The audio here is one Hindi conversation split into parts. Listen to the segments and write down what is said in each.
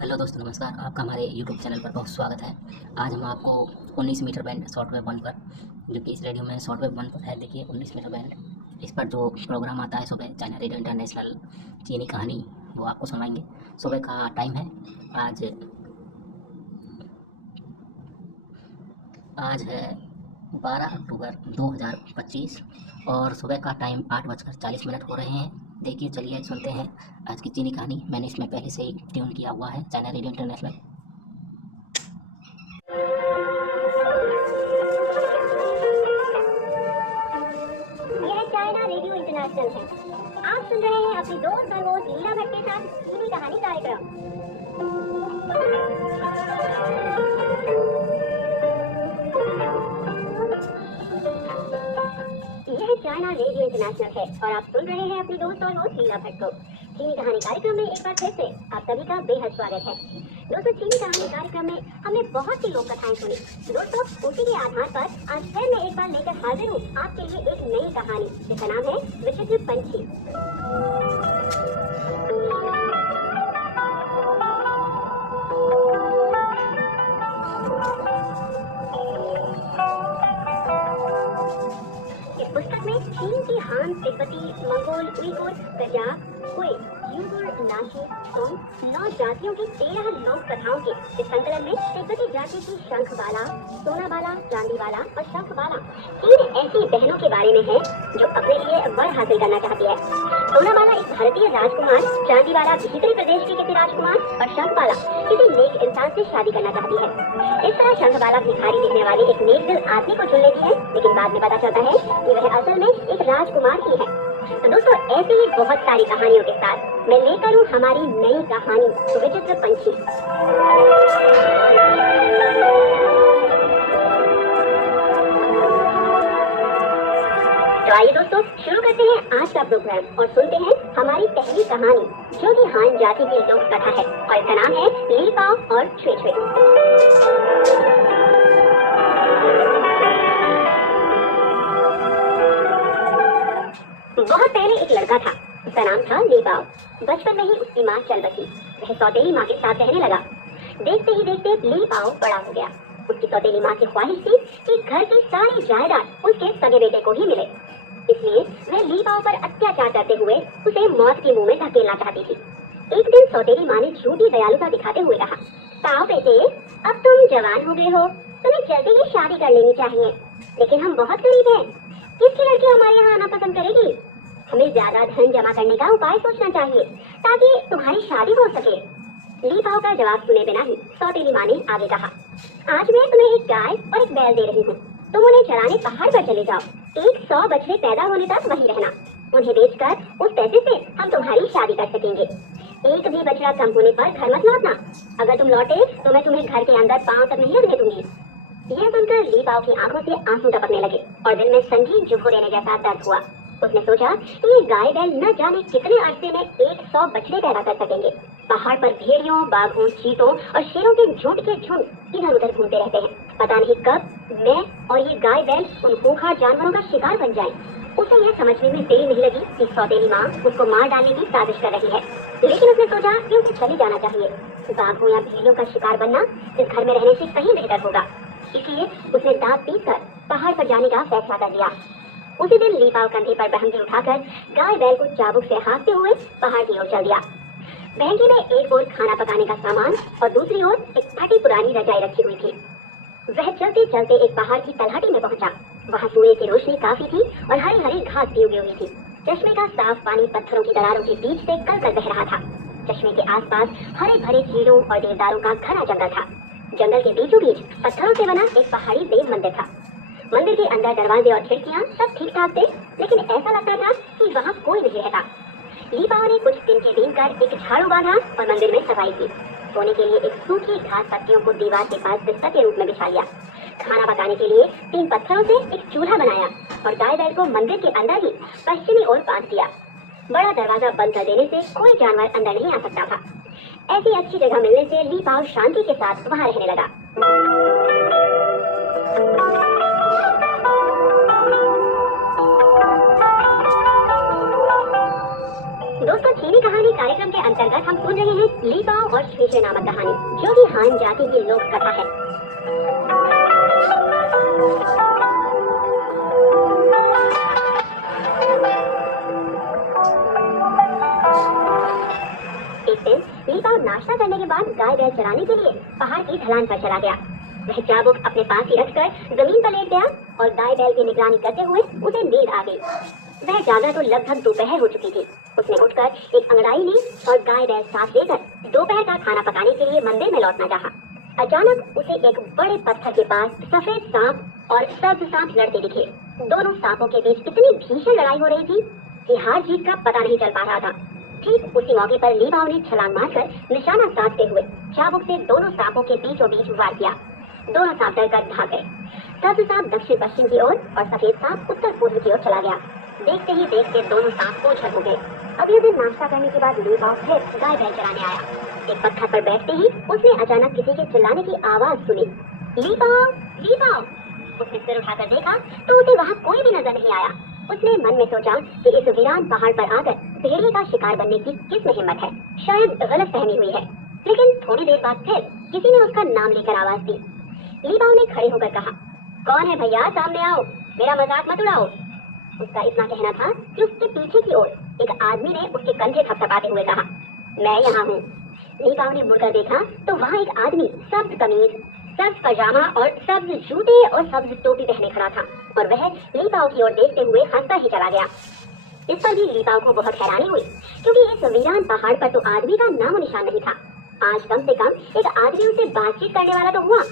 हेलो दोस्तों, नमस्कार। आपका हमारे यूट्यूब चैनल पर बहुत स्वागत है। आज हम आपको 19 मीटर बैंड शॉर्टवेव 1 पर, जो कि इस रेडियो में शॉर्टवेव 1 पर है, देखिए 19 मीटर बैंड, इस पर जो प्रोग्राम आता है सुबह, चाइना रेडियो इंटरनेशनल चीनी कहानी, वो आपको सुनवाएंगे। सुबह का टाइम है, आज है 12 अक्टूबर 2025 और सुबह का टाइम 8:40 हो रहे हैं। देखिए, चलिए सुनते हैं आज की चीनी कहानी। मैंने इसमें पहले से ही ट्यून किया हुआ है चाइना रेडियो इंटरनेशनल। यह चाइना रेडियो इंटरनेशनल है। आप सुन रहे हैं अपनी दोस्त और दोस्त लीला भट्ट के साथ चीनी कहानी कार्यक्रम। यह चाइना रेडियो इंटरनेशनल है और आप सुन रहे हैं अपनी दोस्त और दोस्त लीला भट्ट को। चीनी कहानी कार्यक्रम में एक बार फिर से आप सभी का बेहद स्वागत है। दोस्तों, चीनी कहानी कार्यक्रम में हमने बहुत सी लोक कथाएं सुनी। दोस्तों, उसी के आधार पर आज फिर मैं एक बार लेकर हाजिर हूँ आपके लिए एक नई कहानी, जिसका नाम है विचित्र पंछी। इस पुस्तक में चीन की हान, तिब्बती, मंगोल, उइगुर, कजाक, हुए, यूगुर, नाशी, सोंग 9 जातियों की 13 लोक कथाओं के इस संकलन में तिब्बती जाति की शंखबाला, सोनाबाला, चांदीबाला और शंखबाला 3 ऐसी बहनों के बारे में है जो अपने लिए वर हासिल करना चाहती है। सोनाबाला एक भारतीय राजकुमार, चांदीबाला भीतरी प्रदेश के किसी राजकुमार और शंखबाला किसी नेक इंसान से शादी करना चाहती है। इस तरह शंखबाला भिखारी दिखने वाले एक नेक दिल आदमी को चुन लेती है, लेकिन बाद में पता चलता है कि वह असल में एक राजकुमार ही है। तो दोस्तों, ऐसी ही बहुत सारी कहानियों के साथ मैं लेकर हूँ हमारी नई कहानी विचित्र पंछी। तो आइए दोस्तों, शुरू करते हैं आज का प्रोग्राम और सुनते हैं हमारी पहली कहानी, जो कि हान जाति की लोक कथा है और इसका नाम है ली पाव और छुए छुए। बहुत पहले एक लड़का था, उसका नाम था ली पाव। बचपन में ही उसकी माँ चल बसी, वह सौतेली माँ के साथ रहने लगा। देखते ही देखते ली पाव बड़ा हो गया। उसकी सौतेली माँ की ख्वाहिश थी कि घर की सारी जायदाद उसके सगे बेटे को ही मिले, इसलिए वह ली पाव पर अत्याचार करते हुए उसे मौत के मुंह में धकेलना चाहती थी। एक दिन सौतेली माँ ने झूठी दयालुता दिखाते हुए कहा, पाव बेटे, अब तुम जवान हो गए हो, तुम्हें जल्दी ही शादी कर लेनी चाहिए। लेकिन हम बहुत गरीब हैं, किसकी लड़की हमारे यहाँ आना पसंद करेगी? हमें ज्यादा धन जमा करने का उपाय सोचना चाहिए ताकि तुम्हारी शादी हो सके। ली पाव का जवाब सुने बिना ही सौतेली माँ ने आगे कहा, आज मैं तुम्हें एक गाय और एक बैल दे रही हूँ, तुम उन्हें चराने पहाड़ पर चले जाओ। 100 बछड़े पैदा होने तक वहीं रहना, उन्हें बेचकर उस पैसे से हम तुम्हारी शादी कर सकेंगे। एक भी बछड़ा कम होने पर घर मत लौटना, अगर तुम लौटे तो मैं तुम्हें घर के अंदर पांव तक नहीं रखने दूंगी। यह सुनकर ली पाव की आंखों से आंसू टपकने लगे और दिल में संगीन चुभो देने जैसा दर्द हुआ। उसने सोचा कि ये गाय बैल न जाने कितने अरसे में 100 बछड़े पैदा कर सकेंगे। पहाड़ पर भेड़ियों, बाघों, चीतों और शेरों के झुंड इधर उधर घूमते रहते हैं। पता नहीं कब मैं और ये गाय बैल उन खूंखार जानवरों का शिकार बन जाएं। उसे यह समझने में देर नहीं लगी कि सौतेली माँ उसको मार डालने की साजिश कर रही है, लेकिन उसने सोचा कि उसे चले जाना चाहिए। बाघों या भेड़ियों का शिकार बनना इस घर में रहने से कहीं बेहतर होगा, इसलिए उसने दांत पीसकर पहाड़ पर जाने का फैसला कर लिया। उसी दिन ली पाव कंधे पर बहंगी उठाकर गाय बैल को चाबुक से हाँकते हुए पहाड़ की ओर चल दिया। बहंगी में एक ओर खाना पकाने का सामान और दूसरी ओर एक फटी पुरानी रजाई रखी हुई थी। वह चलते चलते एक पहाड़ की तलहटी में पहुंचा। वहां सूर्य की रोशनी काफी थी और हरी हरी घास भी उगी हुई थी। चश्मे का साफ पानी पत्थरों की दरारों के बीच से कल कल बह रहा था। चश्मे के आसपास हरे भरे चीड़ों और देवदारों का घना जंगल था। जंगल के बीचों बीच पत्थरों से बना एक पहाड़ी देव मंदिर था। मंदिर के अंदर दरवाजे और खिड़कियां सब ठीक ठाक थे, लेकिन ऐसा लगता था कि वहाँ कोई नहीं रहता। ली पाव ने कुछ तिनके बीनकर एक झाड़ू बांधा और मंदिर में सफाई की। सोने के लिए एक सूखी घास पत्तियों को दीवार के पास बिस्तर के रूप में बिछा लिया। खाना पकाने के लिए 3 पत्थरों से एक चूल्हा बनाया और गाय बैल को मंदिर के अंदर ही पश्चिमी ओर बांध दिया। बड़ा दरवाजा बंद कर देने से कोई जानवर अंदर नहीं आ सकता था। ऐसी अच्छी जगह मिलने से ली पाव शांति के साथ वहाँ रहने लगा। दोस्तों, चीनी कहानी कार्यक्रम के अंतर्गत हम सुन रहे हैं लीपाओ और श्वेशे नामक कहानी, जो कि हान जाति की लोक कथा है। एक दिन लीपाओ नाश्ता करने के बाद गाय बैल चराने के लिए पहाड़ की ढलान पर चला गया। वह चाबुक अपने पास ही रखकर जमीन पर लेट गया और गाय बैल की निगरानी करते हुए उसे नींद आ गई। वह जागा तो लगभग दोपहर हो चुकी थी। उसने उठकर एक अंगड़ाई ली और गाय बैल साथ लेकर दोपहर का खाना पकाने के लिए मंदिर में लौटना चाहा। अचानक उसे एक बड़े पत्थर के पास सफेद सांप और सब्ज सांप लड़ते दिखे। दोनों सांपों के बीच इतनी भीषण लड़ाई हो रही थी कि हार जीत का पता नहीं चल पा रहा था। ठीक उसी मौके पर लीपाओ ने छलांग मारकर निशाना साधते हुए चाबुक से दोनों सांपों के बीचों बीच वार किया। दोनों सांप डरकर भाग गए। सब्ज सांप दक्षिण पश्चिम की ओर और सफेद सांप उत्तर पूर्व की ओर चला गया। देखते ही देखते दोनों सांप ओझल हो गए। अगले दिन नाश्ता करने के बाद लीपाओ फिर गाय बैल चराने आया। एक पत्थर पर बैठते ही उसने अचानक किसी के चिल्लाने की आवाज सुनी। लीपाओ, लीपाओ। उसने सिर उठाकर देखा तो उसे वहाँ कोई भी नजर नहीं आया। उसने मन में सोचा कि इस वीरान पहाड़ पर आकर भेड़िए का शिकार बनने की किसमें हिम्मत है, शायद गलतफहमी हुई है। लेकिन थोड़ी देर बाद फिर किसी ने उसका नाम लेकर आवाज दी। लीपाओ ने खड़े होकर कहा, कौन है भैया, सामने आओ, मेरा मजाक मत उड़ाओ। उसका इतना कहना था कि उसके पीछे की ओर एक आदमी ने उसके कंधे थपथपाते हुए कहा, मैं यहाँ हूँ। लीपाओ ने मुड़कर देखा तो वहाँ एक आदमी सब्ज कमीज, सब्ज पजामा और सब्ज जूते और सब्ज टोपी पहने खड़ा था और वह लीपाओ की ओर देखते हुए हंसता ही चला गया। इस पर भी लीपाओ को बहुत हैरानी हुई, क्योंकि इस वीरान पहाड़ पर तो आदमी का नामो निशान नहीं था। आज कम से कम एक आदमी उसे बातचीत करने वाला तो हुआ।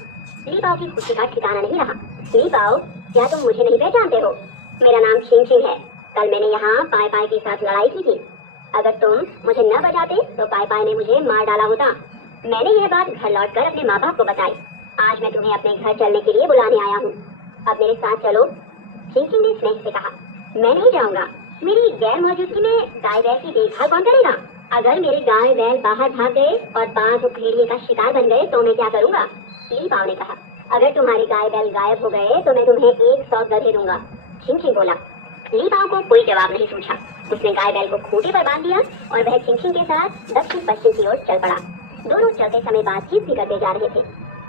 लीपाओ की खुशी का ठिकाना नहीं रहा। लीपाओ, क्या तुम मुझे नहीं पहचानते हो? मेरा नाम छिंग है। कल मैंने यहाँ पाई पाई के साथ लड़ाई की थी। अगर तुम मुझे न बचाते तो पाई पाई ने मुझे मार डाला होता। मैंने यह बात घर लौटकर अपने माँ बाप को बताई। आज मैं तुम्हें अपने घर चलने के लिए बुलाने आया हूँ। अब मेरे साथ चलो। छिंग ने स्नेह से कहा, मैं नहीं जाऊँगा। मेरी गैर मौजूदगी में गाय बैल की देखभाल कौन करेगा? अगर मेरे गाय बैल बाहर भाग गए और बाघ भेड़िए का शिकार बन गए तो मैं क्या करूँगा? लीपाओ ने कहा, अगर तुम्हारी गाय बैल गायब हो गए तो मैं तुम्हें 100 गधे दूंगा। छिंग बोला। लीपाओ को कोई जवाब नहीं पूछा। उसने गाय बैल को खूंटी पर बांध दिया और वह छिंग के साथ दक्षिण पश्चिम की ओर चल पड़ा। दोनों चलते समय बातचीत भी करते जा रहे थे।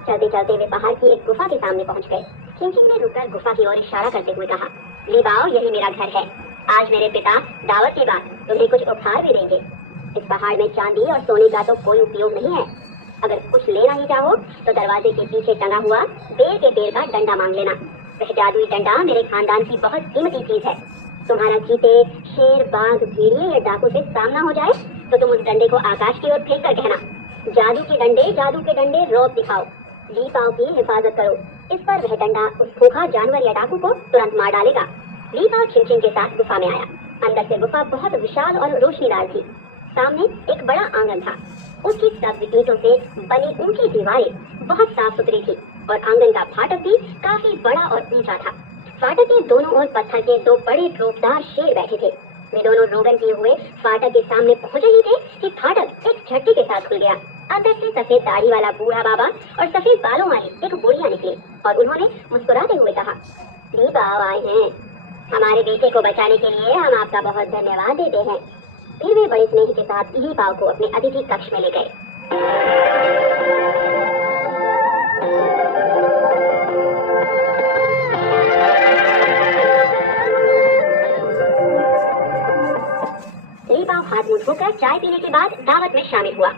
चलते चलते वे पहाड़ की एक गुफा के सामने पहुंच गए। छिंग ने रुककर गुफा की ओर इशारा करते हुए कहा, लीपाओ, यही मेरा घर है। आज मेरे पिता दावत के बाद तुम्हें कुछ उपहार भी देंगे। इस पहाड़ में चांदी और सोने का तो कोई उपयोग नहीं है। अगर कुछ लेना ही चाहो तो दरवाजे के पीछे टंगा हुआ बेर के पेड़ का डंडा मांग लेना। वह जादुई डंडा मेरे खानदान की बहुत कीमती चीज है। तुम्हारा चीते, शेर, बाघ, भेड़िए या डाकू से सामना हो जाए तो तुम उस डंडे को आकाश की ओर फेंक कर कहना, जादू के डंडे रौब दिखाओ, लीपाओ की हिफाजत करो। इस पर वह डंडा उस भूखा जानवर या डाकू को तुरंत मार डालेगा। लीपाओ छिंग के साथ गुफा में आया। अंदर से गुफा बहुत विशाल और रोशनीदार थी। सामने एक बड़ा आंगन था। उसकी सब्ज ईंटों से बनी ऊंची दीवारें बहुत साफ सुथरी थी और आंगन का फाटक भी काफी बड़ा और ऊंचा था। फाटक के दोनों ओर पत्थर के 2 बड़े टोकदार शेर बैठे थे। वे दोनों रोगन किए हुए फाटक के सामने पहुंचे ही थे कि फाटक एक झटके के साथ खुल गया। अंदर से सफेद दाढ़ी वाला बूढ़ा बाबा और सफेद बालों वाली एक बुढ़िया निकली और उन्होंने मुस्कुराते हुए कहा, लीपाओ आए हैं। हमारे बेटे को बचाने के लिए हम आपका बहुत धन्यवाद देते हैं। फिर वे बड़े स्नेह के साथ लीपाओ को अपने अतिथि कक्ष में ले गए। लीपाओ हाथ मुंह धोकर चाय पीने के बाद दावत में शामिल हुआ।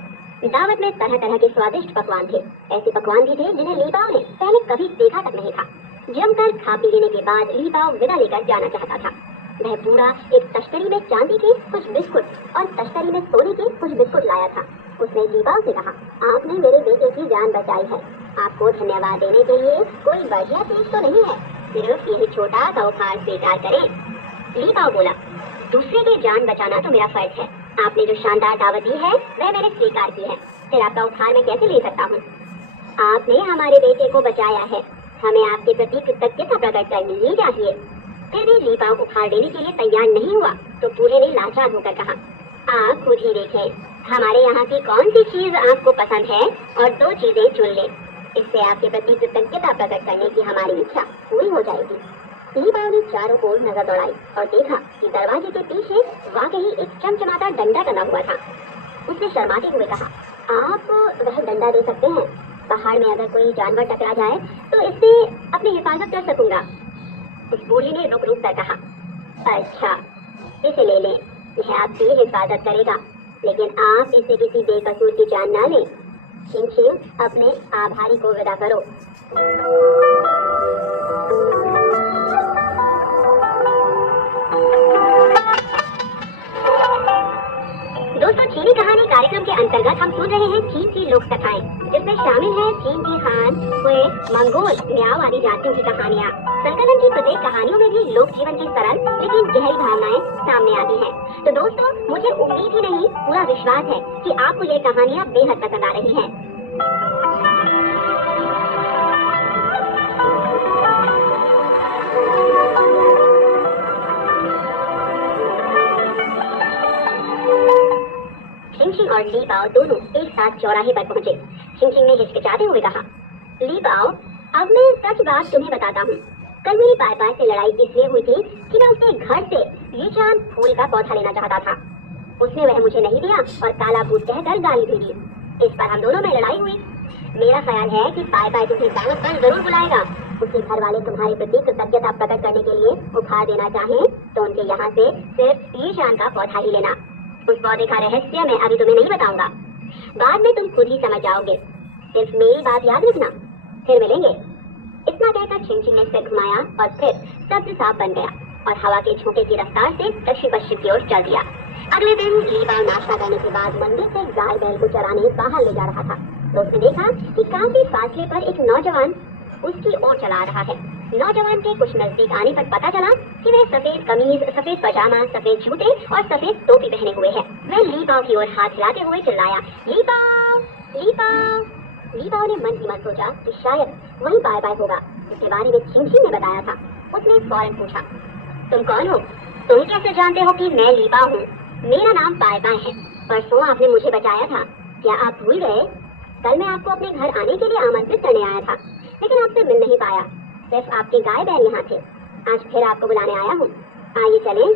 दावत में तरह तरह के स्वादिष्ट पकवान थे। ऐसे पकवान भी थे जिन्हें लीपाओ ने पहले कभी देखा तक नहीं था। जमकर खा पी लेने के बाद लीपाओ विदा लेकर जाना चाहता था। वह बूढ़ा एक तश्तरी में चांदी के कुछ बिस्कुट और तश्तरी में सोने के कुछ बिस्कुट लाया था। उसने लीपाओ से कहा, आपने मेरे बेटे की जान बचाई है। आपको धन्यवाद देने के लिए कोई बढ़िया चीज तो नहीं है, सिर्फ यही छोटा सा उपहार स्वीकार करें। लीपाओ बोला, दूसरे की जान बचाना तो मेरा फर्ज है। आपने जो शानदार दावत दी है वह मैंने स्वीकार की है। फिर आपका उपहार मैं कैसे ले सकता हूँ? आपने हमारे बेटे को बचाया है, हमें आपके प्रति कृतज्ञता प्रकट करनी ही चाहिए। फिर भी लीपाओ उपहार देने के लिए तैयार नहीं हुआ तो बूढ़े ने लाचार होकर कहा, आप खुद ही देखें, हमारे यहाँ की कौन सी चीज आपको पसंद है और 2 चीजें चुन लें। इससे आपके प्रति कृतज्ञता प्रकट करने की हमारी इच्छा पूरी हो जाएगी। लीपाओ ने चारों ओर नजर दौड़ाई और देखा कि दरवाजे के पीछे वाकई एक चमचमाता डंडा टंगा हुआ था। उसने शर्माते हुए कहा, आप वह डंडा दे सकते हैं। पहाड़ में अगर कोई जानवर टकरा जाए तो इससे अपनी हिफाजत कर सकूंगा। उस बूढ़ी ने रुक रुक कर कहा, अच्छा, इसे ले लें, यह आपकी हिफाजत करेगा, लेकिन आप इसे किसी बेकसूर की जान ना लें। छिंग छिंग, अपने आभारी को विदा करो। दोस्तों, चीनी कहानी कार्यक्रम के अंतर्गत हम सुन रहे हैं चीन की लोक कथाएं, जिसमें शामिल है चीन की हान, हुए, मंगोल, म्याओ आदि जातियों की कहानियाँ। संकलन की प्रत्येक कहानियों में भी लोक जीवन की सरल लेकिन गहरी भावनाएं सामने आती हैं। तो दोस्तों, मुझे उम्मीद ही नहीं, पूरा विश्वास है कि आपको ये कहानियाँ बेहद पसंद आ रही हैं। छिंग और ली बाओ दोनों एक साथ चौराहे पर पहुंचे। छिंग ने हिचकिचाते हुए कहा, ली बाओ, अब मैं सच बात तुम्हें बताता हूँ। कल मेरी पाय पाय से लड़ाई इसलिए हुई थी कि मैं उसके घर से यूचान फूल का पौधा लेना चाहता था। उसने वह मुझे नहीं दिया और काला भूत कहकर गाली भी दी। इस पर हम दोनों में लड़ाई हुई। मेरा ख्याल है कि पाय पाय तुम्हें दावत पर जरूर बुलाएगा। उसके घर वाले तुम्हारे प्रति कृतज्ञता प्रकट करने के लिए उपहार देना चाहें तो उनके यहाँ से सिर्फ यूचान का पौधा ही लेना। उस पौधे का रहस्य मैं अभी तुम्हें नहीं बताऊंगा, बाद में तुम खुद ही समझ जाओगे। सिर्फ मेरी बात याद रखना, फिर मिलेंगे। इतना कहकर छिंग ने सिर घुमाया और फिर सब्ज साफ बन गया और हवा के झोंके की रफ्तार से दक्षिण पश्चिम की ओर चल दिया। अगले दिन ली बाओ नाश्ता करने के बाद मंदिर से गाय बैल को चराने बाहर ले जा रहा था तो उसने देखा कि काफी फासले पर एक नौजवान उसकी ओर चला रहा है। नौजवान के कुछ नजदीक आने पर पता चला कि वह सफेद कमीज, सफेद पजामा, सफेद जूते और सफेद टोपी पहने हुए है। वह ली बाओ की ओर हाथ हिलाते हुए चिल्लाया, ली बाओ, ली बाओ। ली बाओ ने मन ही मन सोचा कि शायद वही पाय पाय होगा जिसके बारे में छिंग ने बताया था। उसने फौरन पूछा, तुम कौन हो? तुम कैसे जानते हो कि मैं ली बाओ हूँ? मेरा नाम पाय पाय है। परसों आपने मुझे बचाया था, क्या आप भूल गए? कल मैं आपको अपने घर आने के लिए आमंत्रित करने आया था, लेकिन आपसे मिल नहीं पाया। सिर्फ आपके गाय बैल यहाँ थे। आज फिर आपको बुलाने आया हूँ। आइए चलें।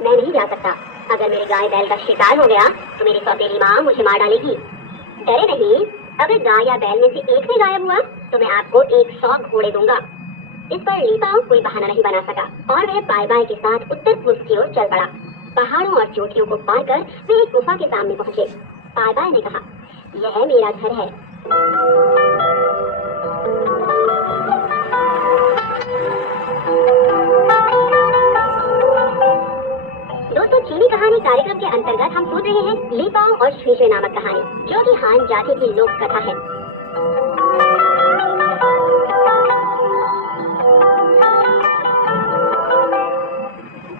मैं नहीं जा सकता। अगर मेरे गाय बैल का शिकार हो गया तो मेरी सौतेली माँ मुझे मार डालेगी। डरे नहीं, अगर गाय या बैल में से एक भी गायब हुआ तो मैं आपको 100 घोड़े दूंगा। इस पर ली बाओ कोई बहाना नहीं बना सका और वह पाय पाय के साथ उत्तर पूर्व की ओर चल पड़ा। पहाड़ों और चोटियों को पार कर वे एक गुफा के सामने पहुंचे। पाय पाय ने कहा, यह मेरा घर है। दोस्तों, चीनी कहानी कार्यक्रम के अंतर्गत हम सुन रहे हैं ली बाओ और शुई नामक कहानी, जो कि हान जाति की लोक कथा है।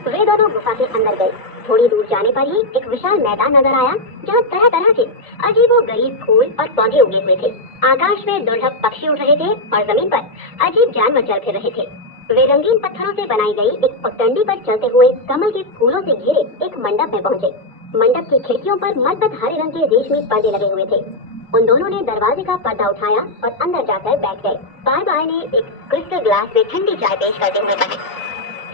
वे दोनों गुफा के अंदर गए। थोड़ी दूर जाने पर ही एक विशाल मैदान नजर आया जहाँ तरह तरह के अजीबोगरीब फूल और पौधे उगे हुए थे। आकाश में दुर्लभ पक्षी उड़ रहे थे और जमीन पर अजीब जानवर चल फिर रहे थे। वे रंगीन पत्थरों से बनाई गई एक पगडंडी पर चलते हुए कमल के फूलों से घिरे एक मंडप में पहुंचे। मंडप की खिड़कियों पर मरकत हरे रंग के रेशमी पर्दे लगे हुए थे। उन दोनों ने दरवाजे का पर्दा उठाया और अंदर जाकर बैठ गए। पाय पाय ने एक क्रिस्टल ग्लास में ठंडी चाय पेश करते हुए कहा,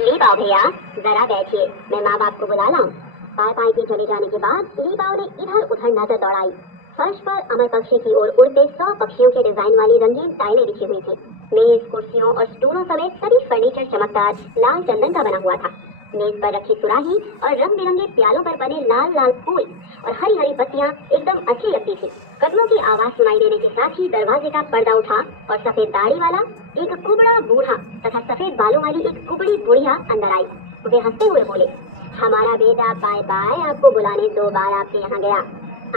ली बाओ भैया, जरा बैठिए, मैं माँ बाप को बुला लाऊं। पाय पाय के चले जाने के बाद ली बाओ ने इधर उधर नजर दौड़ाई। फर्श पर अमर पक्षी की ओर उड़ते 100 पक्षियों के डिजाइन वाली रंगीन टाइलें बिछी हुई थी। मेज, कुर्सियों और स्टूलों समेत सभी फर्नीचर चमकदार लाल चंदन का बना हुआ था। मेज पर रखी सुराही और रंग बिरंगे प्यालों पर बने लाल लाल फूल और हरी हरी पत्तियां एकदम अच्छी लगती थी। कदमों की आवाज सुनाई देने के साथ ही दरवाजे का पर्दा उठा और सफेद दाढ़ी वाला एक कुबड़ा बूढ़ा तथा सफेद बालों वाली एक कुबड़ी बुढ़िया अंदर आई। वे हंसते हुए बोले, हमारा बेटा पाय पाय आपको बुलाने 2 बार आपके यहाँ गया।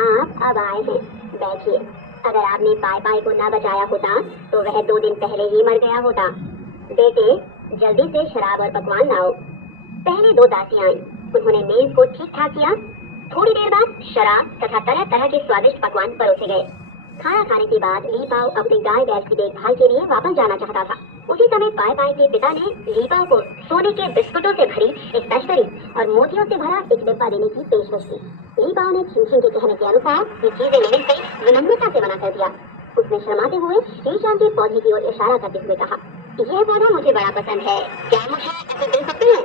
आप अब आए हैं, बैठिए। अगर आपने पाय पाय को न बचाया होता तो वह 2 दिन पहले ही मर गया होता। बेटे, जल्दी से शराब और पकवान लाओ। पहले 2 दासियां आईं। उन्होंने मेज को ठीक ठाक किया। थोड़ी देर बाद शराब तथा तरह तरह के स्वादिष्ट पकवान परोसे गए। खाना खाने के बाद ली बाओ अपने गाय बैल की देखभाल के लिए वापस जाना चाहता था। उसी समय पाय पाय के पिता ने ली बाओ को सोने के बिस्कुटों से भरी एक तश्तरी और मोतियों से भरा एक डिब्बा देने की पेशकश की। ली बाओ ने छिंग के कहने के अनुसार ये चीजें लेने से विनम्रता से मना कर दिया। उसने शर्माते हुए ईशान के पौधे की ओर इशारा करते हुए कहा, यह पौधा मुझे बड़ा पसंद है, क्या मुझे इसे दे सकते हैं?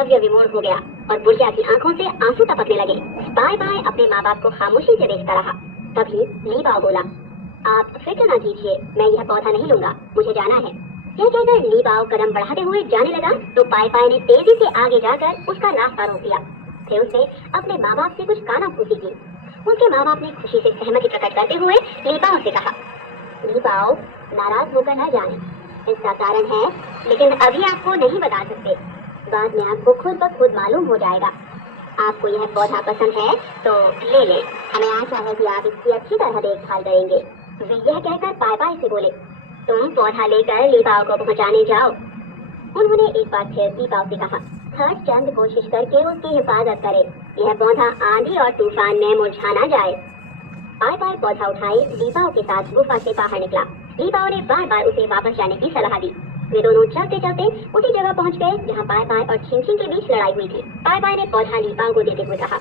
कर्तव्य विमूढ़ हो गया और बुढ़िया की आंखों से आंसू टपकने लगे। बाय बाय अपने माँ बाप को खामोशी से देखता रहा। तभी ली बाओ बोला, आप फिक्र न कीजिए, मैं यह पौधा नहीं लूंगा, मुझे जाना है। यह कहकर ली बाओ कदम बढ़ाते हुए जाने लगा तो पाई पाई ने तेजी से आगे जाकर उसका रास्ता रोक दिया। फिर उसने अपने माँ बाप से कुछ कानाफूसी की। उनके माँ बाप ने खुशी से सहमति प्रकट करते हुए ली बाओ से कहा, ली बाओ नाराज होकर न जाने, इसका कारण है लेकिन अभी आपको नहीं बता सकते, बाद में आपको खुद ब खुद मालूम हो जाएगा। आपको यह पौधा पसंद है तो ले लें, हमें आशा है कि आप इसकी अच्छी तरह देखभाल करेंगे। वे यह कहकर पाई पाई से बोले, तुम पौधा लेकर ली बाओ को पहुंचाने जाओ। उन्होंने एक बार फिर ली बाओ से कहा, हर चंद कोशिश करके उसकी हिफाजत करे, यह पौधा आंधी और तूफान में मुरझा न जाए। पाई पाई पौधा उठाए ली बाओ के साथ गुफा से बाहर निकला। ली बाओ ने बार बार उसे वापस जाने की सलाह दी। वे दोनों चलते चलते उसी जगह पहुंच गए जहां पाई पाई और छिंग छिंग के बीच लड़ाई हुई थी। पाई पाई ने पौधा ली बाओ को देते हुए कहा,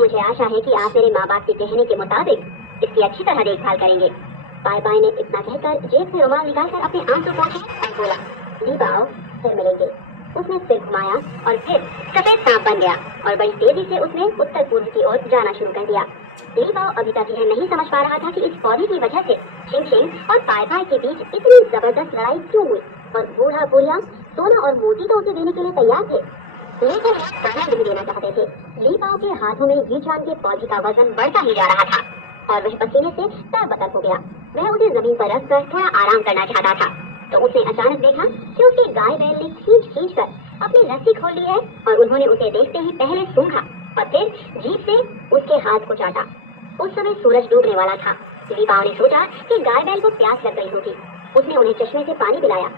मुझे आशा है कि आप मेरे माँ बाप के कहने के मुताबिक इसकी अच्छी तरह देखभाल करेंगे। पाई पाई ने इतना कहकर जेब से रुमाल निकालकर अपने आंसू पोंछे और बोला, ली बाओ फिर मिलेंगे। उसने सिर घुमाया और फिर सफेद सांप बन गया और बड़ी तेजी से उसने उत्तर पूर्व की ओर जाना शुरू कर दिया। ली बाओ अभी तक यह नहीं समझ पा रहा था कि इस पौधे की वजह से छिंग छिंग और पाई पाई के बीच इतनी जबरदस्त लड़ाई क्यों हुई और बूढ़ा बुढ़िया सोना और मोती तो उसे देने के लिए तैयार थे, लेकिन सोना नहीं देना चाहते थे। ली बाओ के हाथों में ये जान के पौधे का वजन बढ़ता ही जा रहा था और वह पसीने से तरबतर हो गया। वह उसे जमीन पर रखकर थोड़ा आराम करना चाहता था तो उसने अचानक देखा कि उसके गाय बैल ने खींच खींच कर अपनी रस्सी खोल ली है और उन्होंने उसे देखते ही पहले सूंघा और फिर जीभ से उसके हाथ को चाटा। उस समय सूरज डूबने वाला था। ली बाओ ने सोचा कि गाय बैल को प्यास लग गई होगी। उसने उन्हें चश्मे से पानी पिलाया।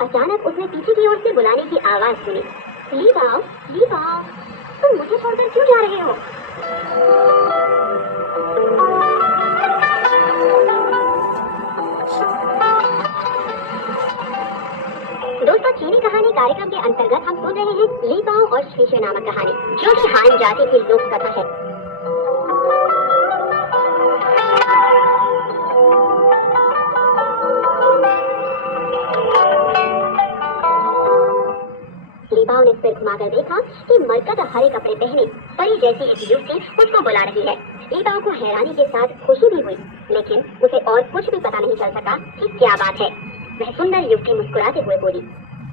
अचानक उसने पीछे की ओर से बुलाने की आवाज सुनी, ली बाओ, तुम मुझे छोड़कर क्यों जा रहे हो? दोस्तों, चीनी कहानी कार्यक्रम के अंतर्गत हम सुन रहे हैं ली बाओ और श्रीशे नामक कहानी, जो कि हान जाति की लोक कथा है। ली बाओ ने सिर घुमाकर देखा कि मरकत हरे कपड़े पहने परी जैसी एक युवती उसको बुला रही है। ली बाओ को हैरानी के साथ खुशी भी हुई, लेकिन उसे और कुछ भी पता नहीं चल सका कि क्या बात है। वह सुंदर युवती मुस्कुराते हुए बोली,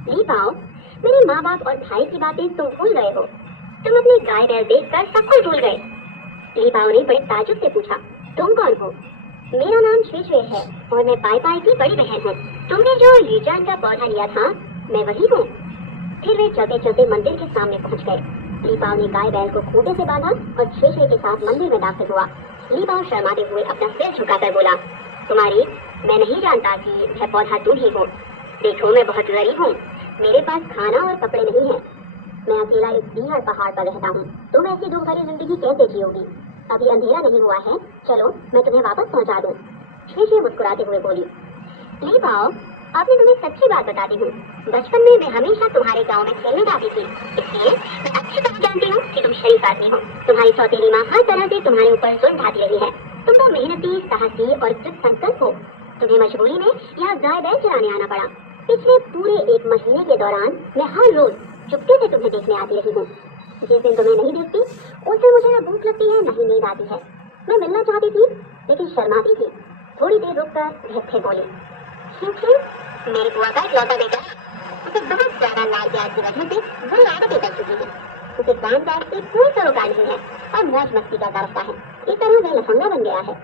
ली बाओ, मेरे माँ बाप और भाई की बातें तुम भूल गए हो, तुम अपनी गाय बैल देखकर सब कुछ भूल गए। ली बाओ ने बड़े ताजुब से पूछा, तुम कौन हो? मेरा नाम श्रीशे है और मैं पाई पाई की बड़ी बहन हूँ। तुमने जो लीजान का पौधा लिया था, मैं वही हूँ। फिर वे चलते चलते मंदिर के सामने पहुँच गए। ली बाओ ने गाय बैल को खूंटे से बांधा और श्रीशे के साथ मंदिर में दाखिल हुआ। ली बाओ शर्माते हुए अपना सिर झुकाकर बोला, तुम्हारी, मैं नहीं जानता कि यह पौधा तुम ही हो। देखो, मैं बहुत गरीब हूँ, मेरे पास खाना और कपड़े नहीं है। मैं अकेला इस बीहड़ पहाड़ पर रहता हूँ। तुम ऐसी दुख भरी जिंदगी कैसे जियोगी? अभी अंधेरा नहीं हुआ है, चलो मैं तुम्हें वापस पहुँचा दूँ। श्रीशे मुस्कुराते हुए बोली, ली बाओ, अब मैं तुम्हें सच्ची बात बताती हूँ। बचपन में मैं हमेशा तुम्हारे गांव में खेलने जाती थी, इसलिए मैं अच्छी तरह जानती हूँ कि तुम शरीफ आदमी हो। तुम्हारी सौतेली माँ हर तरह से तुम्हारे ऊपर जुल्म ढाती रही है। तुम तो मेहनती, साहसी और कृत संकल्प हो। तुम्हें मजबूरी में यहाँ गाय बैल चराने आना पड़ा। पिछले पूरे 1 महीने के दौरान मैं हर रोज चुपके से तुम्हें देखने आती रही हूँ। जिस दिन तुम्हें नहीं देखती, उस दिन मुझे न भूख लगती है न ही नींद आती है। मैं मिलना चाहती थी, लेकिन शर्माती थी। थोड़ी देर रुककर वह फिर बोली, मेरी बुआ का इकलौता बेटा, उसे बहुत ज्यादा लाल प्याज की वजह से बुरी आदतें कर चुकी है। उसे काम काज से कोई सरोकार नहीं है और मौज मस्ती करता रहता है। इस तरह वह लफंगा बन गया है।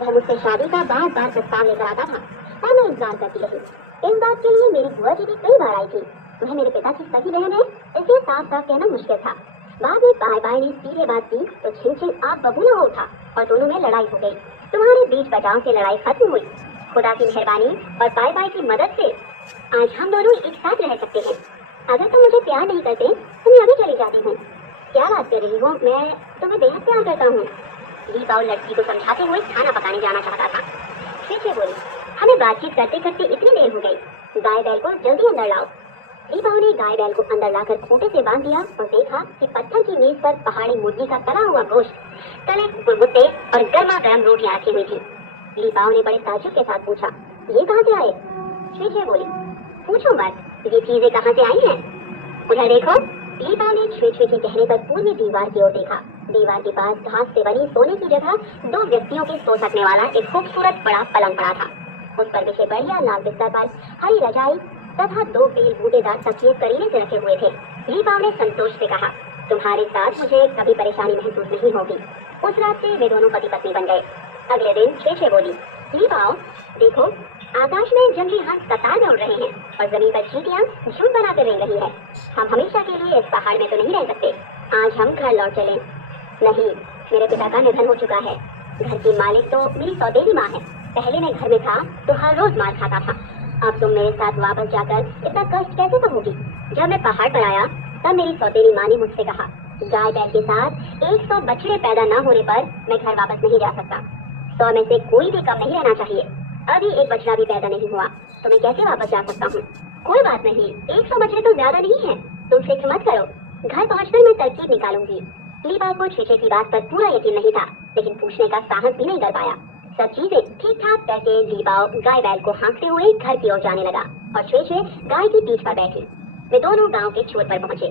वह मुझसे शादी का बार बार प्रस्ताव लेकर आता था और मैं इंतजार करती रही। इस बात के लिए मेरी बुआ जी भी कई बार आई थी। वह मेरे पिता की सगी बहन है, इसलिए साफ साफ कहना मुश्किल था। बाद में पाई पाई ने सीधे बात की तो छिंग छिंग आप बबूला उठा और दोनों में लड़ाई हो गई। तुम्हारे बीच बचाव से लड़ाई खत्म हुई। खुदा की मेहरबानी और पाई पाई की मदद से आज हम दोनों एक साथ रह सकते हैं। अगर तुम मुझे प्यार नहीं करते तो मैं अभी चली जाती हूँ। क्या बात कर रही हो, मैं तुम्हें बेहद प्यार करता हूँ। ली बाओ लड़की को समझाते हुए खाना पकाने जाना चाहता था। श्रीशे बोली, हमें बातचीत करते करते इतनी देर हो गई, गाय बैल को जल्दी अंदर लाओ। ली बाओ ने गाय बैल को अंदर लाकर खूंटे से बांध दिया और देखा कि पत्थर की मेज पर पहाड़ी मुर्गी का तला हुआ गोश्त, तले गुलगुट्टे और गर्मा गर्म रोटियां रखी हुई थी। ली बाओ ने बड़े ताज्जुब के साथ पूछा, ये कहाँ से आए? श्रीशे बोली, पूछो मत, ये चीजें कहाँ से आई हैं? उधर देखो। लीपाओ ने छुए छुए के कहने पर पूर्वी दीवार की ओर देखा। दीवार के पास घास से बनी सोने की जगह दो व्यक्तियों के सो सकने वाला एक खूबसूरत बड़ा पलंग पड़ा था। उस पर बिछे बढ़िया लाल बिस्तर पर हरी रजाई तथा दो बेल बूटेदार तकिए करीने से रखे हुए थे। लीपाओ ने संतोष से कहा, तुम्हारे साथ मुझे कभी परेशानी महसूस नहीं होगी। उस रात से वे दोनों पति पत्नी बन गए। अगले दिन छे बोली, लीपाओ देखो, आकाश में जंगली हंस कतार में उड़ रहे हैं और जमीन पर चींटियां झुंड बनाकर रेंग रही है। हम हमेशा के लिए इस पहाड़ में तो नहीं रह सकते। आज हम घर लौट चलें। नहीं, मेरे पिता का निधन हो चुका है। घर की मालिक तो मेरी सौतेली माँ है। पहले मैं घर में था तो हर रोज मार खाता था। अब तुम मेरे साथ वापस जाकर इतना कष्ट कैसे सहोगी? जब मैं पहाड़ पर आया तब मेरी सौतेली माँ ने मुझसे कहा, गाय बैल के साथ 100 बछड़े पैदा न होने पर मैं घर वापस नहीं जा सकता। 100 में से कोई भी कम नहीं रहना चाहिए। अभी एक बछड़ा भी पैदा नहीं हुआ तो मैं कैसे वापस जा सकता हूँ? कोई बात नहीं, 100 बछड़े तो ज्यादा नहीं है। तुम फिक्र मत करो, घर पहुँचकर मैं तरकीब निकालूंगी। लीपाओ को छेछे की बात पर पूरा यकीन नहीं था, लेकिन पूछने का साहस भी नहीं कर पाया। सब चीजें ठीक ठाक करके लीपाओ गाय बैल को हाँकते हुए घर की ओर जाने लगा और छेछे गाय की पीठ पर बैठी। वे दोनों गांव के छोर पर पहुंचे।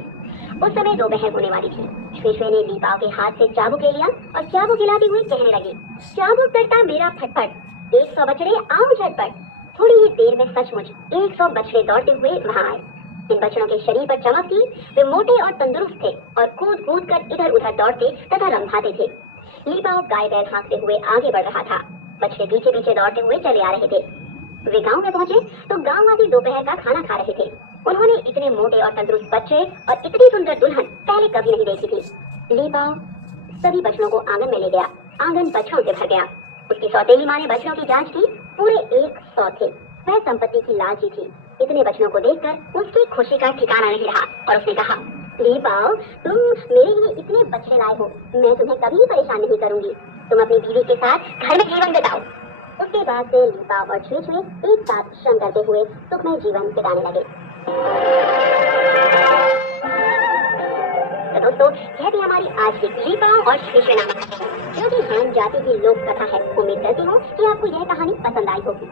उस समय दोपहर होने वाली थी। छेछे ने लीपाओ के हाथ से चाबुक ले लिया और चाबुक हिलाते हुए कहने लगी, चाबुक करता मेरा फटफट, 100 बछड़े आओ झटपट। थोड़ी ही देर में सचमुच 100 बछड़े दौड़ते हुए वहां आए। इन बछड़ों के शरीर पर चमक थी। वे मोटे और तंदुरुस्त थे और कूद कूद कर इधर उधर दौड़ते तथा रंभाते थे। लीपाओ गाय बैल हाँकते हुए आगे बढ़ रहा था। बछड़े पीछे पीछे दौड़ते हुए चले आ रहे थे। वे गांव में पहुंचे तो गांववासी दोपहर का खाना खा रहे थे। उन्होंने इतने मोटे और तंदुरुस्त बच्चे और इतनी सुंदर दुल्हन पहले कभी नहीं देखी थी। लीपाओ सभी बछड़ों को आंगन में ले गया। आंगन बछड़ों से भर गया। उसकी सौतेली माँ ने बछड़ों की जांच की, पूरे 100 थे। वह संपत्ति की लालची थी। इतने बछड़ों को देखकर उसकी खुशी का ठिकाना नहीं रहा और उसने कहा, लीपाओ तुम मेरे लिए इतने बछड़े लाए हो, मैं तुम्हें कभी परेशान नहीं करूंगी। तुम अपनी बीवी के साथ घर में जीवन बिताओ। उसके बाद से लीपाओ और छेछे एक साथ श्रम करते हुए सुखमय जीवन बिताने लगे। तो दोस्तों, यह थी हमारी आज की लीपाओ और छेछे नामक कहानी, जो कि हान जाति की लोक कथा है। उम्मीद करती हूँ कि आपको यह कहानी पसंद आई होगी।